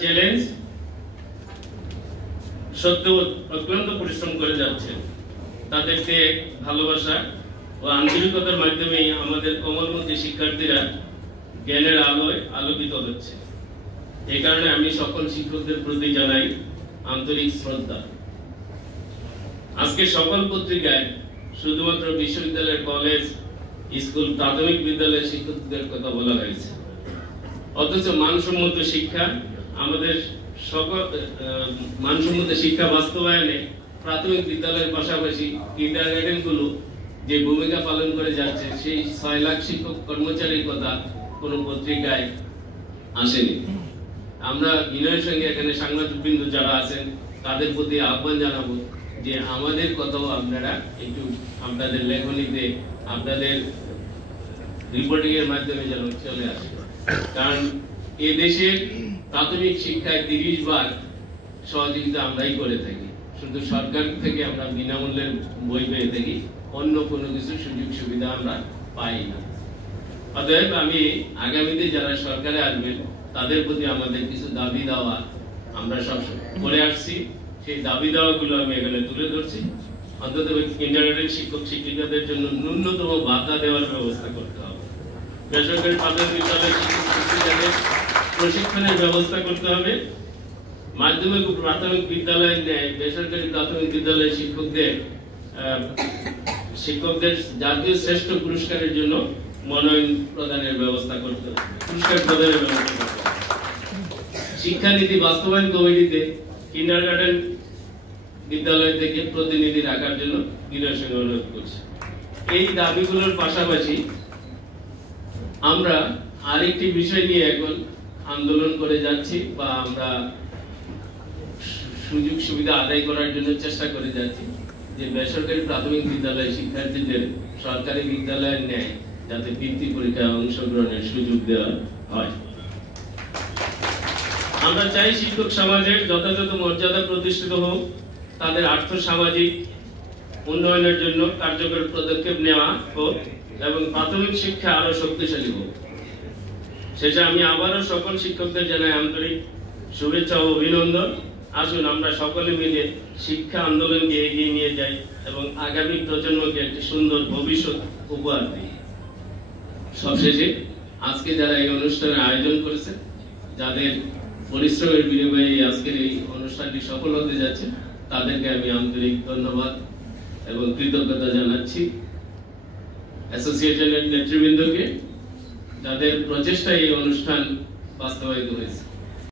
Challenge সত্ত্বেও অত্যন্ত পরিশ্রম করে যাচ্ছে। তাদেরকে ভালোবাসা ও আন্তরিকতার মাধ্যমে আমাদের কোমলমতি শিক্ষার্থীরা জ্ঞানের আলোয় আলোকিত হচ্ছে। এই কারণে আমি সকল শিক্ষকদের প্রতি জানাই আন্তরিক শ্রদ্ধা। আজকে সকল পত্রিকায় শুধুমাত্র বিশ্ববিদ্যালয়, কলেজ, স্কুল, প্রাথমিক বিদ্যালয়ের শিক্ষকদের কথা বলা হয়েছে, অথচ মানসম্মত শিক্ষা আমাদের সকল মানসম্মত শিক্ষা বাস্তবায়নে প্রাথমিক বিদ্যালয়ের পাশাপাশি কিন্ডারগার্টেন গুলো যে ভূমিকা পালন করে যাচ্ছে, সেই 6 লাখ শিক্ষক কর্মচারীর কথা কোনো পত্রিকায় আসেনি। আমরা বিনয়ের সঙ্গে এখানে সাংবাদিকবৃন্দ যারা আছেন তাদের প্রতি আহ্বান জানাবো যে আমাদের কথাও আপনারা একটু আপনাদের লেখনীতে, আপনাদের রিপোর্টিং এর মাধ্যমে যেন চলে আসে। কারণ এই দেশের প্রাথমিক শিক্ষায় 30 ভাগ সহযোগিতা আমরাই করে থাকি। শুধু সরকার থেকে আমরা বিনামূল্যের বই পেয়ে থাকি, অন্য কোনো কিছু সুযোগ সুবিধা আমরা পাই না। অতএব আমি আগামীতে যারা সরকারে আসবেন তাদের প্রতি আমাদের কিছু দাবি দেওয়া আমরা সব করে আসছি, সেই দাবি দেওয়াগুলো আমি এখানে তুলে ধরছি। অন্তত কিন্ডারগার্টেন শিক্ষক শিক্ষিকাদের জন্য ন্যূনতম ভাতা দেওয়ার ব্যবস্থা করতে হবে। বেসরকারি প্রাথমিক বিদ্যালয়ের শিক্ষক শিক্ষিকাদের প্রশিক্ষণের ব্যবস্থা করতে হবে। মাধ্যমিক ও প্রাথমিক বিদ্যালয় নেয় বেসরকারি প্রাথমিক বিদ্যালয়ের শিক্ষকদের জাতীয় শ্রেষ্ঠ পুরস্কারের জন্য মনোনয়ন প্রদানের ব্যবস্থা করতে হবে, পুরস্কার প্রদানের ব্যবস্থা করতে হবে। শিক্ষানীতি বাস্তবায়ন কমিটিতে কিন্ডারগার্টেন বিদ্যালয় থেকে প্রতিনিধি রাখার জন্য বিনয়ের সঙ্গে অনুরোধ করছি। এই দাবিগুলোর পাশাপাশি আমরা আরেকটি বিষয় নিয়ে এখন আন্দোলন করে যাচ্ছি, বা আমরা সুযোগ সুবিধা আদায় করার জন্য চেষ্টা করে যাচ্ছি, যে বেসরকারি প্রাথমিক বিদ্যালয়ের শিক্ষার্থীদের সরকারি বিদ্যালয়ের ন্যায় যাতে বৃত্তি পরীক্ষায় অংশগ্রহণের সুযোগ দেওয়া হয়। আমরা চাই শিক্ষক সমাজের যথাযথ মর্যাদা প্রতিষ্ঠিত হোক, তাদের আর্থ সামাজিক উন্নয়নের জন্য কার্যকর পদক্ষেপ নেওয়া হোক এবং প্রাথমিক শিক্ষা আরো শক্তিশালী হোক। শেষে আমি আবারও সকল শিক্ষকদের জানাই আন্তরিক শুভেচ্ছা ও অভিনন্দন। আসুন আমরা সকলে মিলে শিক্ষা আন্দোলনকে এগিয়ে নিয়ে যাই এবং আগামী প্রজন্মকে একটি সুন্দর ভবিষ্যৎ উপহার দিই। সবশেষে আজকে যারা এই অনুষ্ঠানের আয়োজন করেছে, যাদের পরিশ্রমের বিনিময়ে আজকের এই অনুষ্ঠানটি সফল হতে যাচ্ছে, তাদেরকে আমি আন্তরিক ধন্যবাদ এবং কৃতজ্ঞতা জানাচ্ছি। অ্যাসোসিয়েশনের নেতৃবৃন্দকে, যাদের প্রচেষ্টায় এই অনুষ্ঠান বাস্তবায়িত হয়েছে।